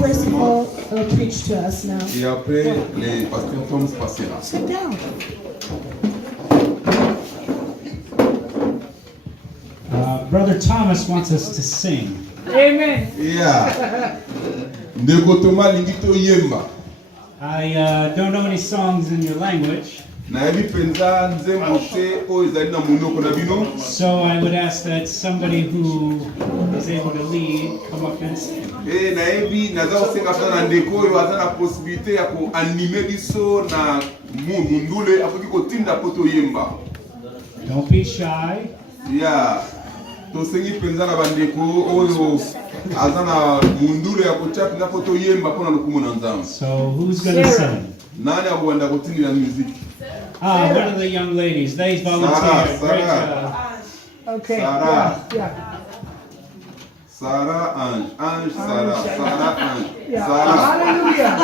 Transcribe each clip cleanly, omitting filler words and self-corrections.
Preach to us now. Et après, les pasteurs Thomas passera. Sit down. Brother Thomas wants us to sing. Amen. Yeah. Ndeko Thomas lingito yemba. I don't know any songs in your language, Na ebi penza nzembo te o ezali na munoko na bino. so I would ask that somebody who is able to lead come up and sing. Na ebi naza osenga sana na ndeko oyo aza na possibilité ya ko anime biso na mundule akoki kotinda poto yemba. Don't be shy. Yeah. Tosengi penza na bandeko oyo aza na mundule ya kochapi na poto yemba pona lokumu na nzambe. So who's going to sing? Nani akwenda kutindila muziki? One of the young ladies. They volunteered. Great job. Okay. Sarah. Yeah. Sarah Ange, Sarah, Sarah Ange, Yeah. Sarah. Hallelujah.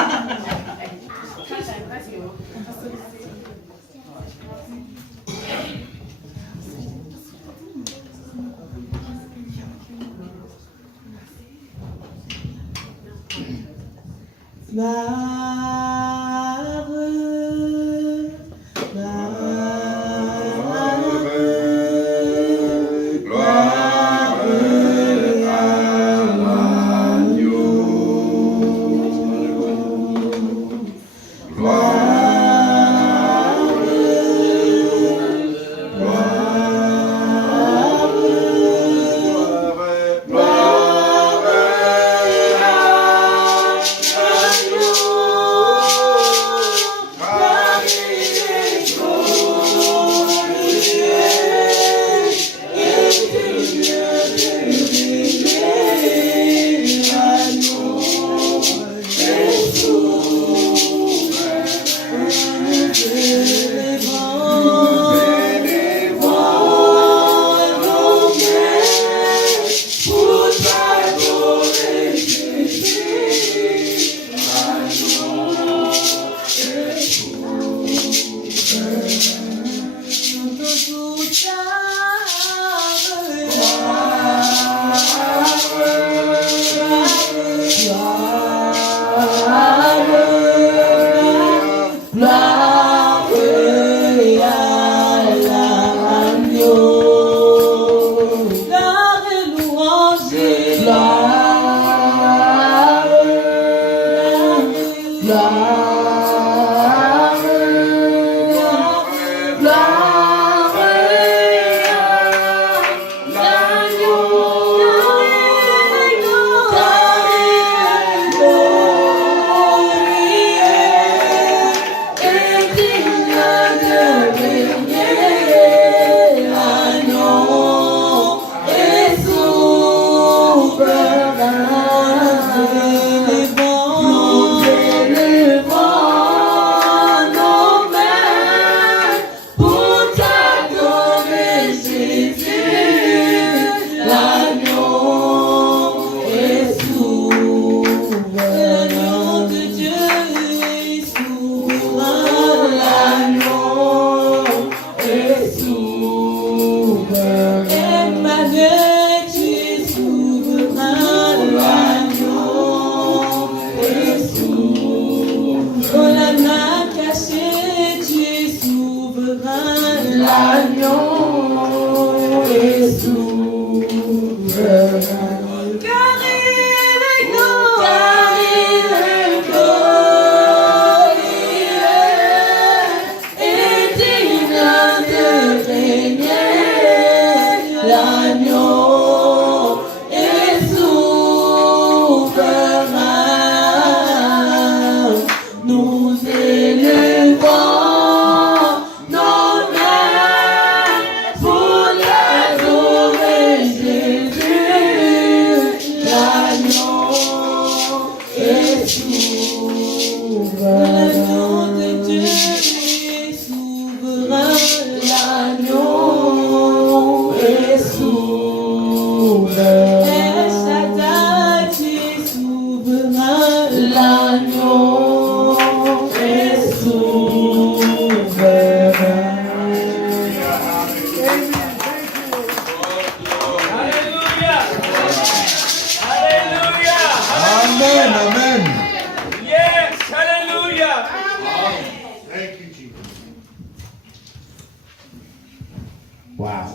Wow.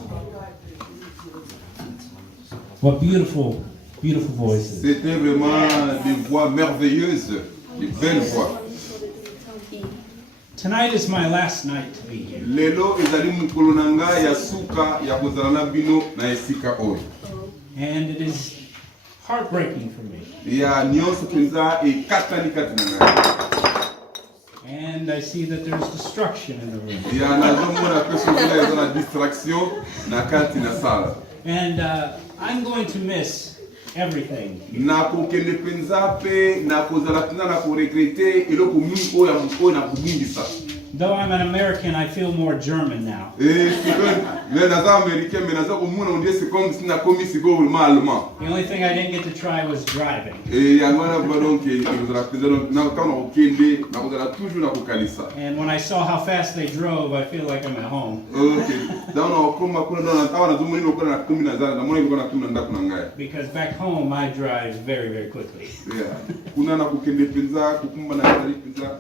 What beautiful, beautiful voices. C'était vraiment des voix merveilleuses, des belles voix. Tonight is my last night to be here. Lelo ezali mukolo na ngai ya suka ya kozala na bino na esika oyo. And it is heartbreaking for me. Ya nyonso penza ekatani kati na ngai. And I see that there's destruction in the room. Ya nazomona peso zila ezala distraction na kati na sala. And I'm going to miss everything. Na kokende penza pe na kozala tina na koregrete eloko mingi oyo ya moko na kubingisa. Though I'm an American, I feel more German now. Le naza américain mais naza komona on dit c'est comme si na komi siko vraiment allemand. The only thing I didn't get to try was driving. Ya ngwana ba donc kozala penza na kana okende na kozala toujours na kokalisa. And when I saw how fast they drove, I feel like I'm at home. Okay. Daona okoma kuna dona tawa na zumuni okona na kumi na zana na mwana ikona kumi na ndako na ngai. Because back home, I drive very, very quickly. Yeah. Kuna na kukende penza kukumba na kali penza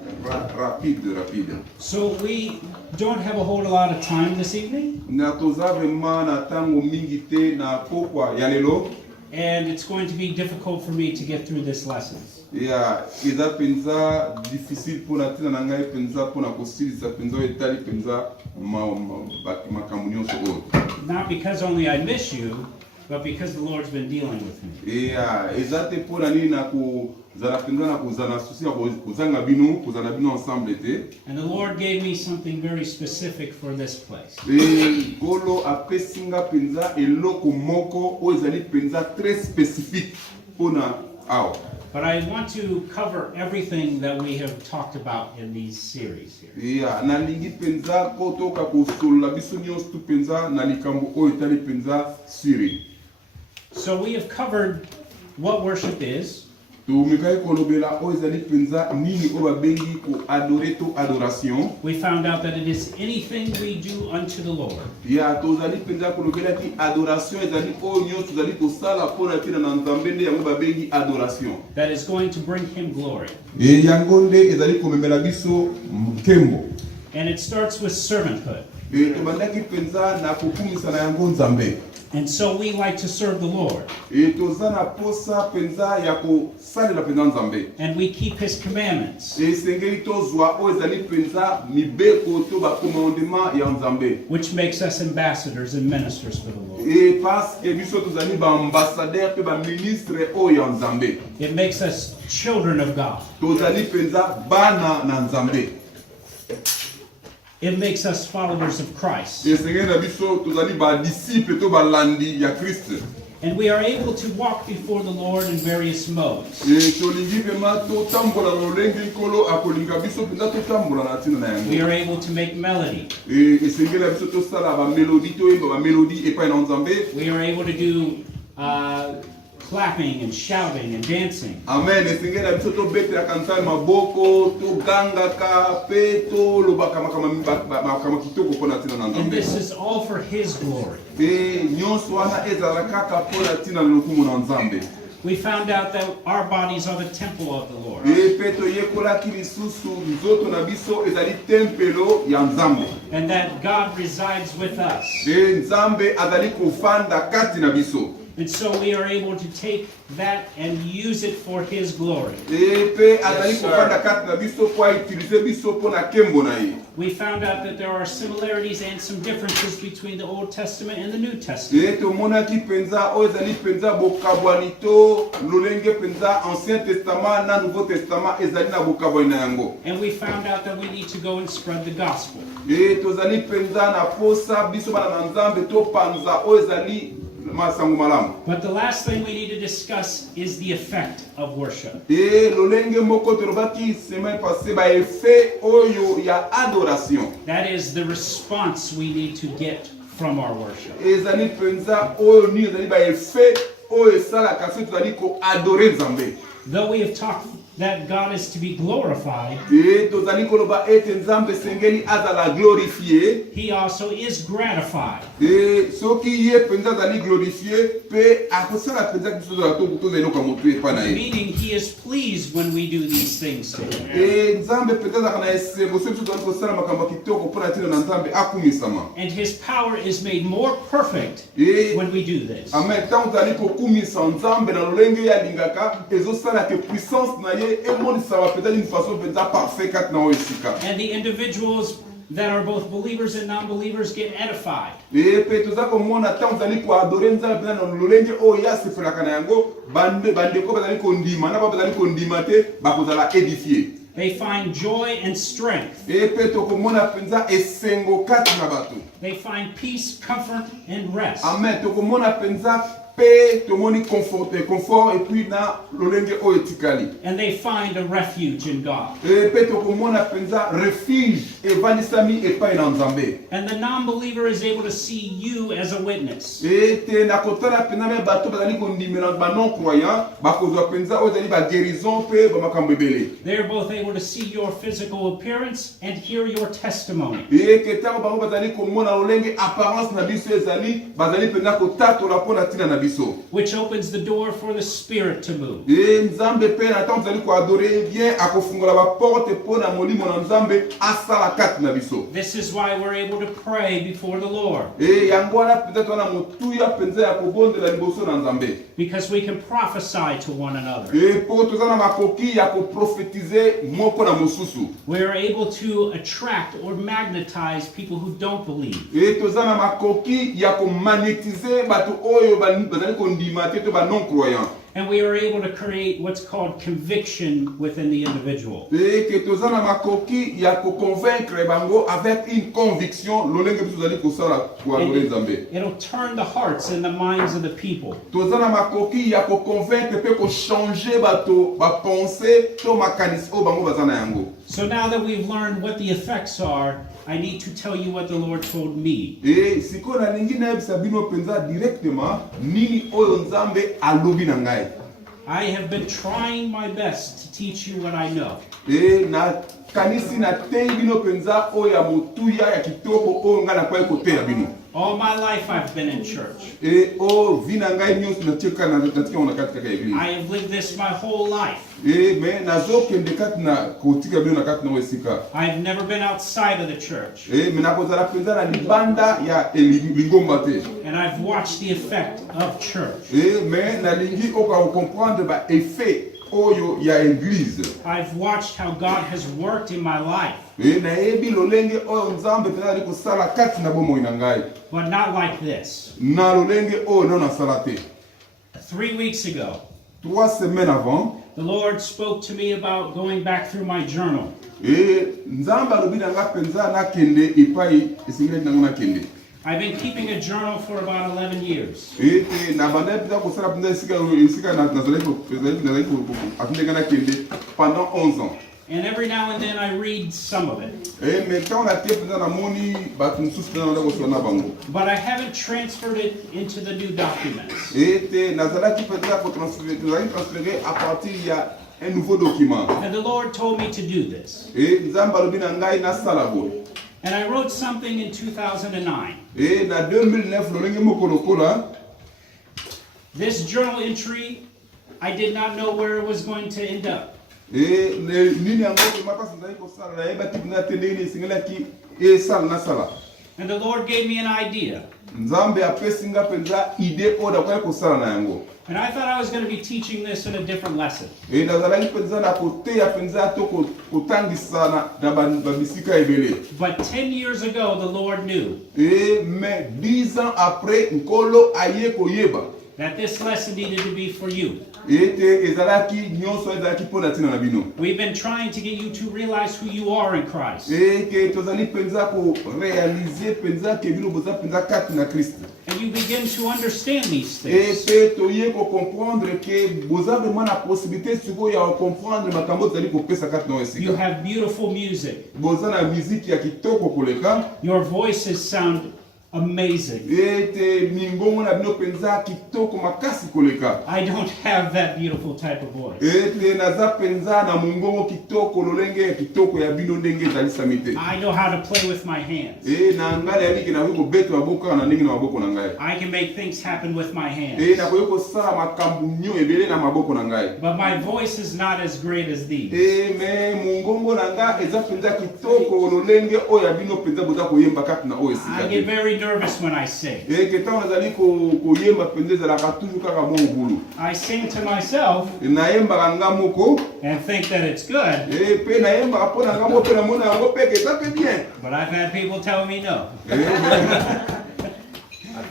rapide. So we don't have a whole lot of time this evening. Na toza vraiment na tango mingi te na pokwa ya lelo. And it's going to be difficult for me to get through this lesson. Yeah, eza penza difficile pona tina na ngai penza pona kosilisa penza etali penza makambo nyonso oyo. Not because only I miss you, but because the Lord's been dealing with me. Yeah, eza te pona nini na kozala penza na kozala susi ya kozanga bino ensemble te. And the Lord gave me something very specific for this place. Golo apesinga penza eloko moko oyo ezali penza très spécifique pona awa. But I want to cover everything that we have talked about in these series here. Yeah, nalingi penza kotoka kosolola biso nyonso tu penza na likambo oyo etali penza siri. So we have covered what worship is. Tumekai kolobela oyo ezali penza nini oyo babengi ko adore to adoration. We found out that it is anything we do unto the Lord. Ya tozali penza kolobela ki adoration ezali oyo nyonso tozali kosala mpona tina na nzambe nde yango babengi adoration. That is going to bring him glory. Yango nde ezali komemela biso nkembo. And it starts with servanthood. Tobandaki penza na kokumisa na yango nzambe. And so we like to serve the Lord. Tozana posa penza ya kosalela penza nzambe. And we keep his commandments. Esengeli tozwa oyo ezali penza mibeko to bakomandema ya nzambe. Which makes us ambassadors and ministers for the Lord. Parce que biso tozali ba ambassadeur pe ba ministre oyo ya nzambe. It makes us children of God. Tozali penza bana na nzambe. It makes us followers of Christ. Esengeli na biso tozali ba disciple to balandi ya Christ. And we are able to walk before the Lord in various modes. Tolingi pema to tambola lolengi kolo akolinga biso penza to tambola na tina na yango. We are able to make melody. Esengeli na biso to sala ba melody to yemba ba melody epai na nzambe. We are able to do clapping and shouting and dancing. Amen. Esengeli na biso to betela kansa maboko to ganga ka pe to lobaka makama kitoko pona tina na And nzambe. this is all for his glory. Nyonso wana ezala kaka pona tina lokumu na nzambe. We found out that our bodies are the temple of the Lord. Pe to yekolaki lisusu nzoto na biso ezali tempelo ya nzambe. And that God resides with us. Nzambe azali kofanda kati na biso. And so we are able to take that and use it for his glory. Pe azali kofanda kati na biso po utiliser biso pona kembo na ye. We found out that there are similarities and some differences between the Old Testament and the New Testament. To monaki penza oyo ezali penza bokabwani to lolenge penza Ancien Testament na Nouveau Testament ezali na bokabwani na yango. And we found out that we need to go and spread the gospel. Tozali penza na posa biso bana na nzambe to panza oyo ezali masango malamu. But the last thing we need to discuss is the effect of worship. Lolenge moko torobaki semaine passée ba effet oyo ya adoration. That is the response we need to get from our worship. Ezali penza oyo ni ezali ba effet oyo esala kasi tozali ko adorer nzambe. Though we have talked that God is to be glorified, Et tozali koloba ete nzambe sengeli azala glorifié. he also is gratified. Et soki ye penza azali glorifié pe akosala penza biso tozali eloko ya motu epai na ye. Meaning he is pleased when we do these things to him. Et nzambe penza azalaka na esengo soki biso tozali kosala makambo ya kitoko mpona ntina na nzambe akumisama. And his power is made more perfect Et when we do this. amen, ntango tozali kokumisa nzambe na lolenge ye alingaka ezosala ke puissance na ye emonisama penza d'une façon penza parfait kati na oyo esika. And the individuals that are both believers and non-believers get edified. Et pe toza komona ntango tozali koadore nzambe penza na lolenge oyo ye asepelaka na yango bandeko bazali kondima na bazali kondima te bakozala édifié. They find joy and strength. Et pe tokomona penza esengo kati na bato. They find peace, comfort, and rest. Amen. Tokomona penza paix, tomoni confort et puis na lolenge oyo etikali. And they find a refuge in God. Et pe tokomona penza refuge evanisami epai na nzambe. And the non-believer is able to see you as a witness. Et te na kotala penza me bato bazali kondimela ba non croyant bakozwa penza oyo ezali ba guérison pe ba makambo ebele. They are both able to see your physical appearance and hear your testimony. Et ke tango bango bazali komona lolenge apparence na biso ezali bazali penza kotatola mpona ntina na biso. Which opens the door for the Spirit to move. Et nzambe pe na tango tozali koadore bien akofungola ba porte mpona molimo na nzambe asala kati na biso. This is why we're able to pray before the Lord. Et yango wana penza twana motuya penza ya kobondela liboso na nzambe. Because we can prophesy to one another. Et po toza na makoki ya koprofetize moko na mosusu. We are able to attract or magnetize people who don't believe. Et toza na makoki ya komagnetize bato oyo bazali kondima te to ba non croyant. And we are able to create what's called conviction within the individual. Et que toza na makoki ya ko convaincre bango avec une conviction lolenge biso zali kosala kwa And nzambe. it'll turn the hearts and the minds of the people. Toza na makoki ya ko convaincre pe ko changer bato ba penser to makanisi o bango bazana yango. So now that we've learned what the effects are, I need to tell you what the Lord told me. Et siko na lingi na yebisa bino penza directement nini oyo nzambe alobi na ngai. I have been trying my best to teach you what I know. Et na kanisi na tei bino penza oyo ya motuya ya kitoko oyo nga na kwa koteya bino. All my life I've been in church. Et o vina ngai nyonso na tika na kati kaka église. I have lived this my whole life. Et mais nazokende kati na kotika bino na kati na esika. I've never been outside of the church. Et mais nakozala penza na libanda ya lingomba te. And I've watched the effect of church. Et mais na lingi oka comprendre ba effet oyo ya église. I've watched how God has worked in my life. Et na ebi lolenge oyo nzambe penza ali kosala kati na bomoi na ngai. But not like this. Na lolenge oyo na nasala te. 3 weeks ago, 3 semaines avant, the Lord spoke to me about going back through my journal. et nzambe alobi na nga penza nakende epai esengeli nango nakende. I've been keeping a journal for about 11 years. Et na banda penza kosala penza esika nazali atundenga nakende pendant 11 ans. And every now and then I read some of it. Et mais quand on a été penza namoni bato mosusu penza na kosala na bango. But I haven't transferred it into the new documents. Et nazalaki penza transférer à partir ya un nouveau document. And the Lord told me to do this. Et nzambe alobi na ngai nasala boye. And I wrote something in 2009. Et na 2009 lolenge moko lokola This journal entry, I did not know where it was going to end up. et nini yango mapasi nzali kosala nayebaki penza te ndenge esengelaki esala nasala. And the Lord gave me an idea. Nzambe apesi nga penza ide oyo nakoki kosala na yango. And I thought I was going to be teaching this in a different lesson. Et nazalaki penza na koteya penza to kotangisa na babisika ebele. But 10 years ago, the Lord knew Et mais 10 ans après nkolo aye koyeba that this lesson needed to be for you. ete ezalaki nyonso ezalaki mpona ntina na bino. We've been trying to get you to realize who you are in Christ. Et ke tozali penza korealize penza ke bino boza penza kati na Kristo. And you begin to understand these Et things. pe toye kocomprendre ke boza vraiment na possibilité sikoyo ya kocomprendre makambo tozali kopesa kati na You esika. have beautiful music. Boza na miziki ya kitoko koleka. Your voices sound amazing. ete mingongo na bino penza kitoko makasi koleka. I don't have that beautiful type of voice. ete naza penza na mungongo kitoko lolenge ya kitoko ya bino ndenge ezali samite. I know how to play with my hands. Na ngai ya biki na wiko beto maboko na ndenge na maboko na ngai. I can make things happen with my hands. Na koyoko sala makambu nyo ebele na maboko na ngai. But my voice is not as great as these. Me mungongo na ngai eza penza kitoko lolenge oyo ya bino penza boza koyemba kati na oyo esika. I get very nervous when I sing. Ketanga nazali koyemba penza ezalaka toujours kaka mo ngulu. I sing to myself Nayemba nga moko. and think that it's good. Pe nayemba kapona nga mo pe na mona yango pe ke ça fait bien. But I've had people tell me no. I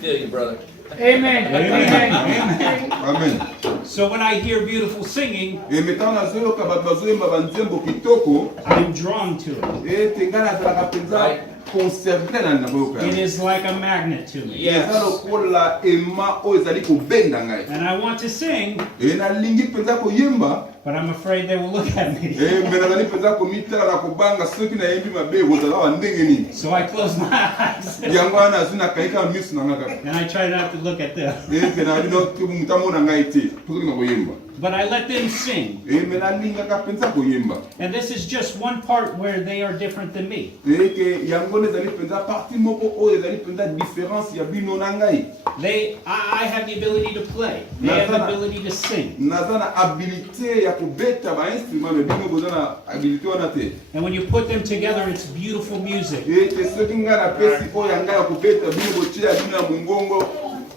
feel you, brother. Amen. Amen. Amen. So when I hear beautiful singing, Metanga nazoyoka bato bazoyemba banzembo kitoko. I'm drawn to it. Tenga nazalaka penza concerné na nakoyoka. It is like a magnet to me. Eza lokola ema oyo ezali kobenda ngai. And I want to sing, Nalingi penza koyemba. but I'm afraid they will look at me. Me nazali penza komitala na kobanga soki nayembi mabe kozala wa ndenge nini. So I close my eyes Yango wana azwi na kaika misu na nga kaka. and I try not to look at them. Na bino mutamona ngai te. Tozoki na koyemba. But I let them sing. Me nalingaka penza koyemba. And this is just one part where they are different than me. Yango ezali penza partie moko oyo ezali penza différence ya bino na ngai. I have the ability to play. They have the ability to sing. Naza na habilité ya kobeta ba instrument me bino boza na habilité wana te. And when you put them together, it's beautiful music. Soki ngai napesi oyo ya ngai ya kobeta bino botia bino ya mongongo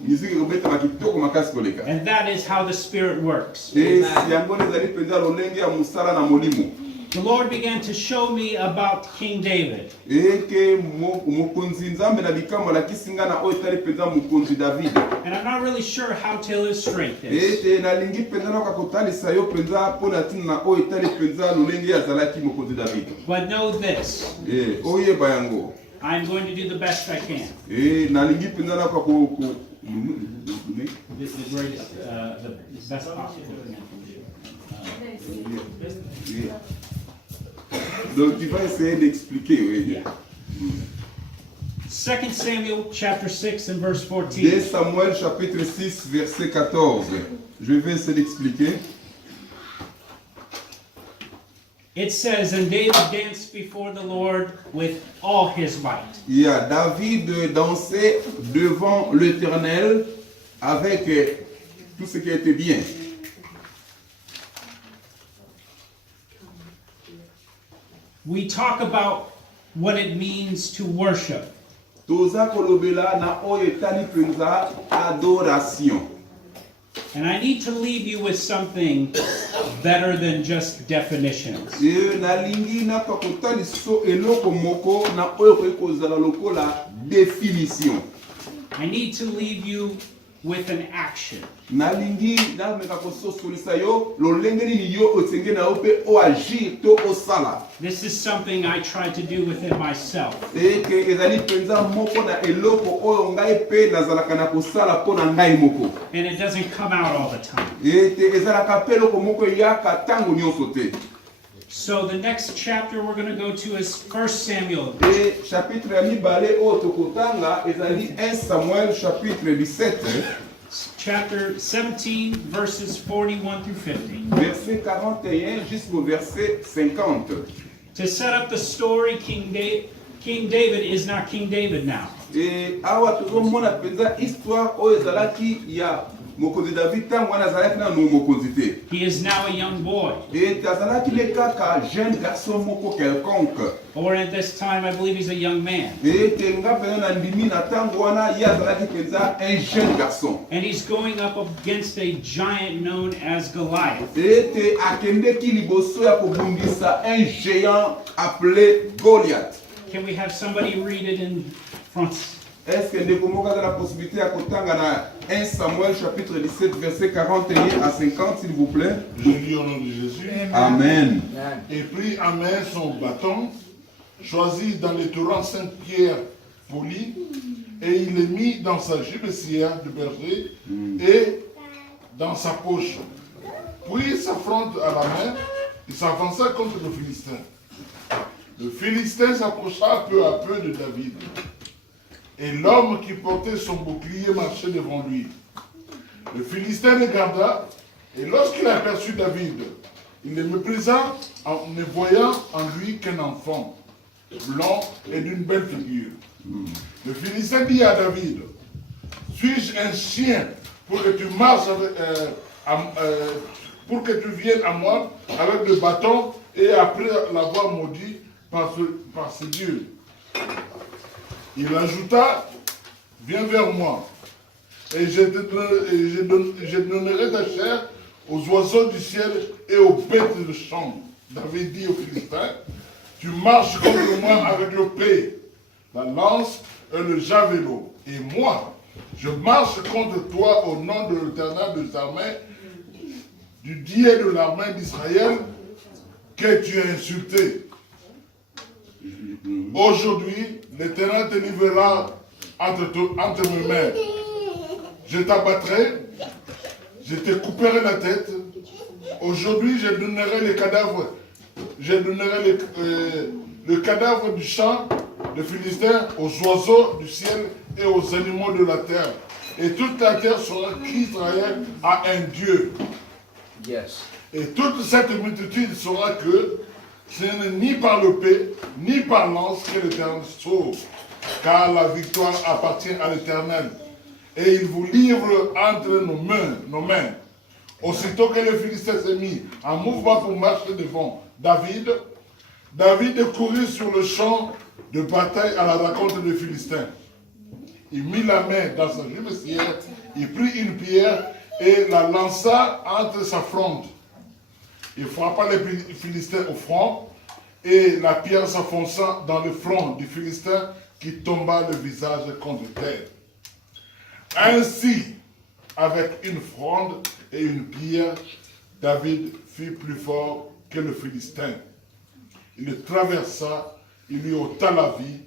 miziki kobeta makitoko makasi koleka. And that is how the Spirit works. Yango ezali penza lolenge ya musala na molimo. The Lord began to show me about King David. Mokonzi nzambe na bikambo alakisi ngai na oyo etali penza mokonzi David. And I'm not really sure how to illustrate this. Nalingi penza nakoka kotalisa yo penza mpona ntina na oyo etali penza lolenge azalaki mokonzi David. But know this. Oyeba yango. I'm going to do the best I can. Nalingi penza nakoka The greatest, the best possible. Donc tu vas essayer d'expliquer, oui. Yeah. 2 Samuel chapter 6 and verse 14. 2 Samuel chapitre 6 verset 14. Je vais essayer d'expliquer. It says, and David danced before the Lord with all his might. Il y a David dansait devant l'Éternel avec tout ce qui était bien. We talk about what it means to worship. Toza kolobela na oyo etali penza adoration. And I need to leave you with something better than just definitions. Nalingi na kokotaliso eloko moko na oyo kokozala lokola définition. I need to leave you with an action. Nalingi na meka kososolisa yo lolenge nini yo otenge na ope o agir to osala. This is something I try to do within myself. Ke ezali penza moko na eloko oyo ngai pe nazalaka na kosala pona ngai moko. And it doesn't come out all the time. Ezalaka pe eloko moko yaka tango nyonso te. So the next chapter we're going to go to is 1 Samuel. Chapitre ya mibale oyo tokotanga ezali 1 Samuel chapitre 17. Chapter 17 verses 41 through 50. Verset 41 jusqu'au verset 50. To set up the story, King David is not King David now. Awa tozomona penza histoire oyo ezalaki ya mokonzi David tango wana azalaki na mokonzi te. He is now a young boy. Azalaki le kaka jeune garçon moko quelconque. Or at this time, I believe he's a young man. Nga penza na ndimi na tango wana ye azalaki penza un jeune garçon. And he's going up against a giant known as Goliath. Akendeki liboso ya kobundisa un géant appelé Goliath. Can we have somebody read it in front? Est-ce que ndeko moko aza na possibilité ya kotanga na 1 Samuel chapitre 17 verset 41 à 50 s'il vous plaît? Je lis au nom de Jésus. Amen. Et prit en main son bâton, choisit dans les torrents 5 pierres polies, et il les mit dans sa gibecière de berger et dans sa poche. Puis sa fronde à la main, il s'avança contre le Philistin. Le Philistin s'approcha peu à peu de David. et l'homme qui portait son bouclier marchait devant lui. Le Philistin le garda, et lorsqu'il aperçut David, il le méprisa en ne voyant en lui qu'un enfant, blanc et d'une belle figure. Le Philistin dit à David, suis-je un chien pour que tu marches pour que tu viennes à moi avec le bâton et après l'avoir maudit par ce Dieu. Il ajouta, viens vers moi et je donnerai ta chair aux oiseaux du ciel et aux bêtes de champ. David dit aux Philistins, tu marches contre moi avec l'épée, la lance et le javelot. Et moi, je marche contre toi au nom de l'Éternel des armées, du Dieu de l'armée d'Israël, que tu as insulté. Aujourd'hui, l'Éternel te livrera entre mes mains. Je t'abattrai, je te couperai la tête. Aujourd'hui, je donnerai le cadavre du champ de Philistins aux oiseaux du ciel et aux animaux de la terre. Et toute la terre saura qu'Israël a un Dieu. Yes. Et toute cette multitude saura que ce n'est ni par l'épée, ni par lance que l'Éternel sauve, car la victoire appartient à l'Éternel. Et il vous livre entre nos mains. Aussitôt que le Philistin s'est mis en mouvement pour marcher devant David courut sur le champ de bataille à la rencontre des Philistins. Il mit la main dans sa gibecière, il prit une pierre et la lança entre sa fronde. Il frappa les Philistins au front, et la pierre s'enfonça dans le front du Philistin qui tomba le visage contre terre. Ainsi, avec une fronde et une pierre, David fut plus fort que le Philistin. Il le traversa, il lui ôta la vie,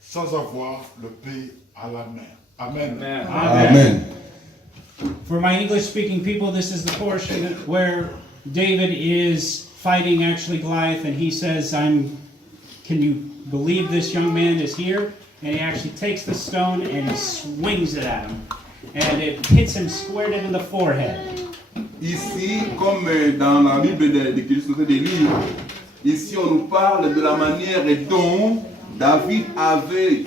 sans avoir le pays à la main. Amen. Amen. Amen. For my English-speaking people, this is the portion where David is fighting actually Goliath, and he says, can you believe this young man is here? And he actually takes the stone and he swings it at him. And it hits him square dead in the forehead. Ici, comme dans la Bible des livres, ici on nous parle de la manière dont David avait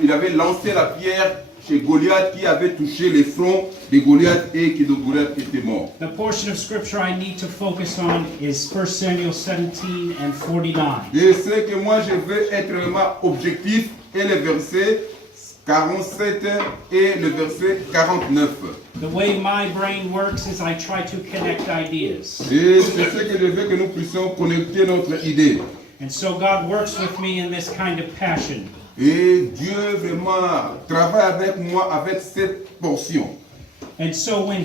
il avait lancé la pierre chez Goliath qui avait touché les fronts de Goliath et que Goliath était mort. The portion of scripture I need to focus on is 1 Samuel 17 and 49. Et c'est que moi je veux être vraiment objectif et le verset 47 et le verset 49. The way my brain works is I try to connect ideas. Et c'est ce que je veux que nous puissions connecter notre idée. And so God works with me in this kind of passion. Et Dieu vraiment travaille avec moi avec cette portion. And so when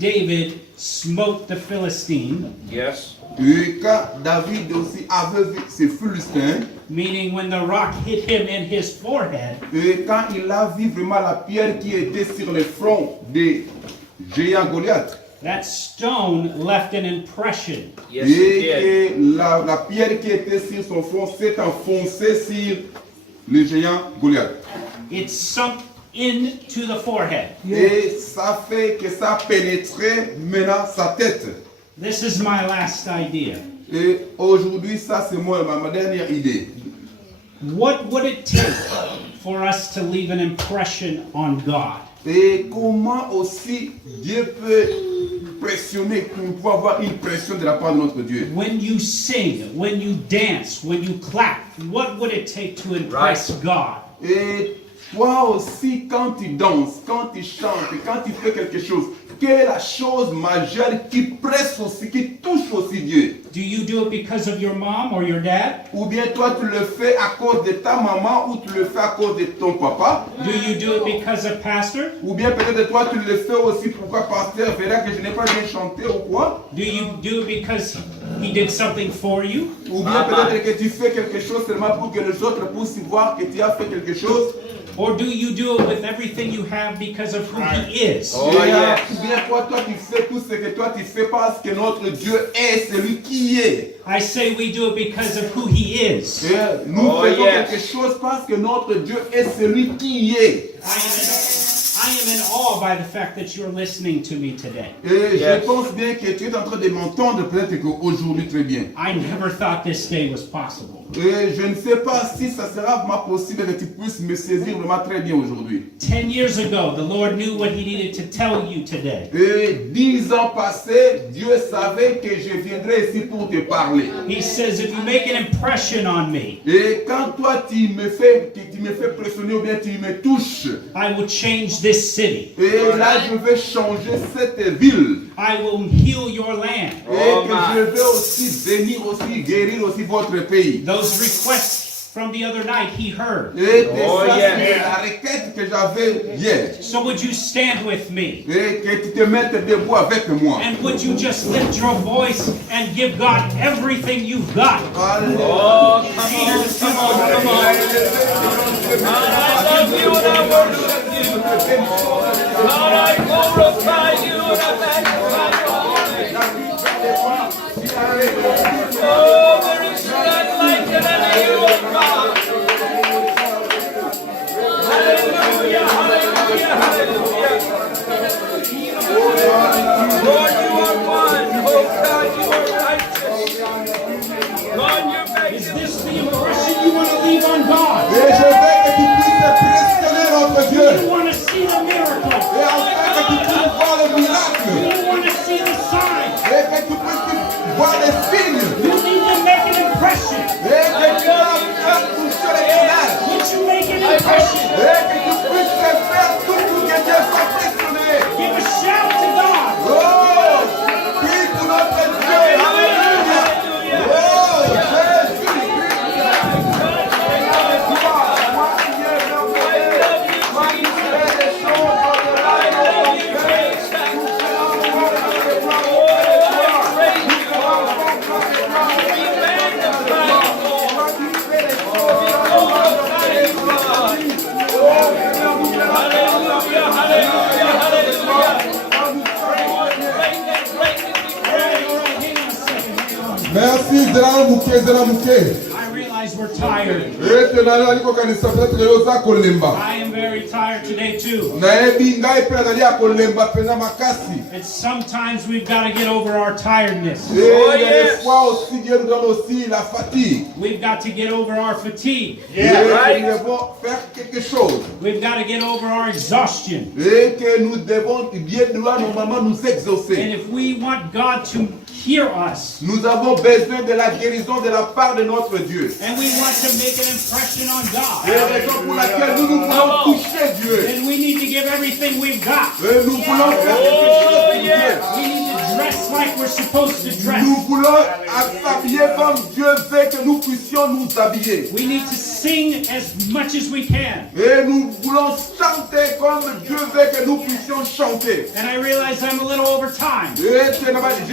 David smote the Philistine, Yes. Et quand David aussi avait vu ces Philistins, meaning when the rock hit him in his forehead, et quand il a vu vraiment la pierre qui était sur le front des géants Goliath, that stone left an impression. Yes, it et did. que la pierre qui était sur son front s'est enfoncée sur le géant Goliath. It sunk into the forehead. Et ça fait que ça a pénétré maintenant sa tête. This is my last idea. Et aujourd'hui, ça c'est ma dernière idée. What would it take for us to leave an impression on God? Et comment aussi Dieu peut pressionner, pour pouvoir avoir une pression de la part de notre Dieu. When you sing, when you dance, when you clap, what would it take to impress God? Et toi aussi, quand tu danses, quand tu chantes, quand tu fais quelque chose, quelle est la chose majeure qui presse aussi, qui touche aussi Dieu? Do you do it because of your mom or your dad? Ou bien toi tu le fais à cause de ta maman ou tu le fais à cause de ton papa? Do you do it because of pastor? Ou bien peut-être toi tu le fais aussi pourquoi pasteur verra que je n'ai pas bien chanté ou quoi? Do you do it because he did something for you? Ou bien peut-être que tu fais quelque chose seulement pour que les autres puissent voir que tu as fait quelque chose? Or do you do it with everything you have because of who He is? Ou bien toi tu fais tout ce que toi tu fais parce que notre Dieu est celui qui est. I say we do it because of who He is. Et nous faisons quelque chose parce que notre Dieu est celui qui est. I am in awe by the fact that you're listening to me today. Et je pense bien que tu es en train de m'entendre peut-être qu'aujourd'hui très bien. I never thought this day was possible. Et je ne sais pas si ça sera vraiment possible que tu puisses me saisir vraiment très bien aujourd'hui. 10 years ago, the Lord knew what He needed to tell you today. Et 10 ans passés, Dieu savait que je viendrais ici pour te parler. He says, if you make an impression on me, Et quand toi tu me fais pressionner ou bien tu me touches, I will change this city. et là je vais changer cette ville. I will heal your land. Et que je vais aussi bénir, aussi guérir aussi votre pays. Those requests from the other night, He heard. Et ça, c'est la requête que j'avais hier. So would you stand with me? Et que tu te mettes debout avec moi. And would you just lift your voice and give God everything you've got? Alléluia. Jesus, come on. I love you and I worship you. Lord, I glorify you and I magnify your holy name. Oh, there is none like it unto you, O God. Hallelujah, hallelujah, hallelujah. Lord, you are one. Oh God, you are righteous. Lord, you're Is magnificent. this the impression you want to leave on God? Et je veux que tu puisses impressionner notre Do Dieu. you want to see the miracle? Et enfin que tu puisses voir le Do miracle. you want to see the sign? Et que tu puisses voir les signes. You need to make an impression. Et que tu puisses toucher l'éternel. Would you make an impression? Et que tu puisses faire tout pour que Dieu soit impressionné. Give a shout to God. Oh, prie pour notre Dieu. Alléluia. Oh, Jésus. Merci Zelamuke. I realize we're tired. I am very tired today too. And sometimes we've got to get over our tiredness. We've got to get over our fatigue. We've got to get over our exhaustion. And if we want God to hear us, Nous avons besoin de la guérison de la part de notre Dieu. and we want to make an impression on C'est God, la raison pour laquelle nous voulons toucher Dieu. then we need to give everything we've got. Et nous voulons faire quelque chose pour Dieu. We need to dress like we're supposed to dress. Nous voulons s'habiller comme Dieu veut que nous puissions nous habiller. We need to sing as much as we can. Et nous voulons chanter comme Dieu veut que nous puissions chanter. And I realize I'm a little over time, Et je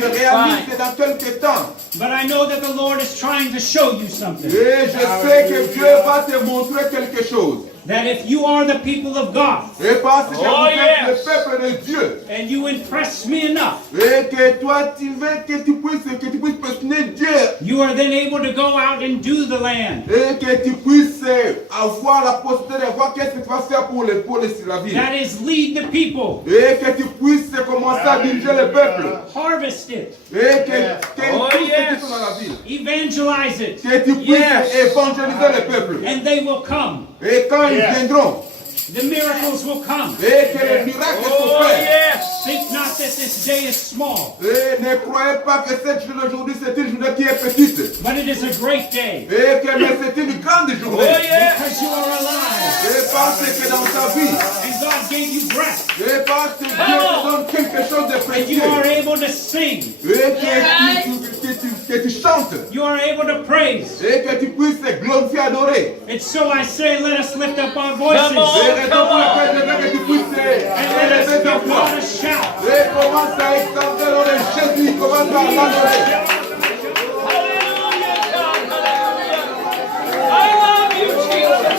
réalise que dans quelques temps. but I know that the Lord is trying to show you something. Et je sais que Dieu va te montrer quelque chose. That if you are the people of God, Et parce que vous êtes le peuple de Dieu. and you impress me enough, Et que toi tu veux que tu puisses personner Dieu. you are then able to go out and do the land. Et que tu puisses avoir la possibilité de voir qu'est-ce que tu vas faire pour la ville. That is, lead the people, Et que tu puisses commencer à diriger le peuple. harvest it, Et que tous ceux qui sont dans la ville. evangelize it, Que tu puisses évangéliser le peuple. and they will come. Et quand ils viendront, The miracles will come. et que les miracles se fassent. Think not that this day is small, Et ne croyez pas que cette journée d'aujourd'hui c'est une journée qui est petite. but it is a great day Et que mais c'est une grande journée. because you are alive Et parce que dans ta vie, and God gave you breath et parce que Dieu te donne quelque chose de and you précieux. are able to sing, Et que tu chantes. you are able to praise. Et que tu puisses glorifier, adorer. And so I say, let us lift up our Come voices on. Et raison pour laquelle je veux que tu puisses and let us élever ta give voix. God a shout. Et commence à exalter le nom de Jésus. Commence à l'adorer. Hallelujah, God, hallelujah. I love you, Jesus.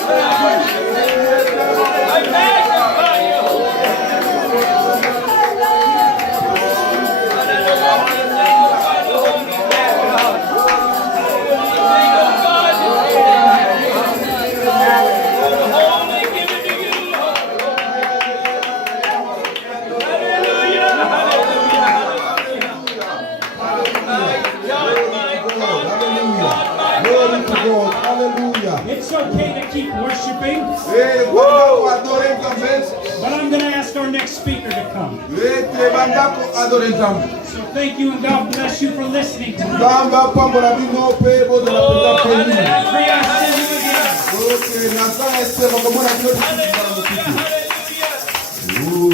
come. ete bandako adore nzambe. So thank you and God bless you for listening to me. Nzambe apambola bino mpe bozala mpenza peni. Free our sins again. Oke, naza esema komona bino lisusu na mosusu. Oh,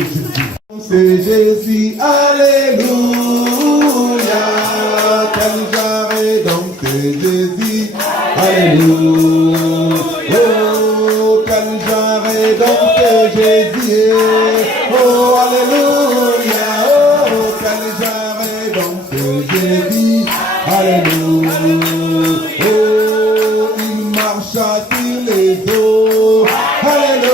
c'est Jésus, alléluia, quel jarret donc c'est Jésus, alléluia, oh, quel jarret donc c'est Jésus, oh, alléluia, oh, quel jarret donc c'est Jésus, alléluia, oh, il marche sur les eaux, alléluia.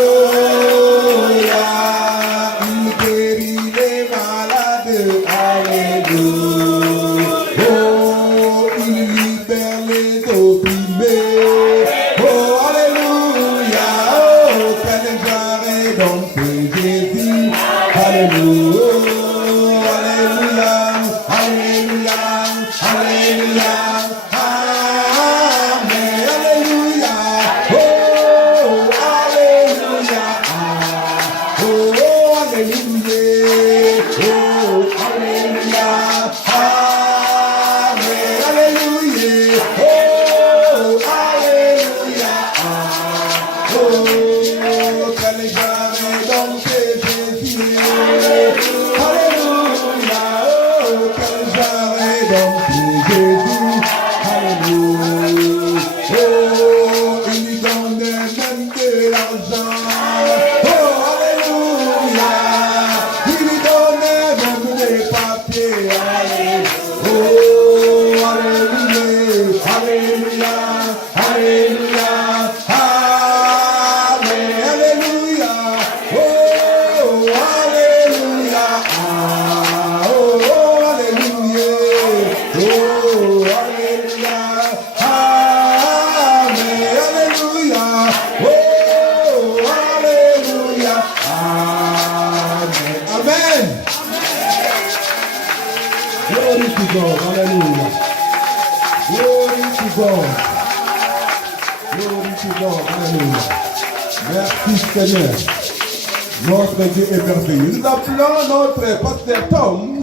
Glory to God, hallelujah. Glory to God. Glory to God, hallelujah. Merci Seigneur. Notre Dieu est merveilleux. Nous appelons notre pasteur Tom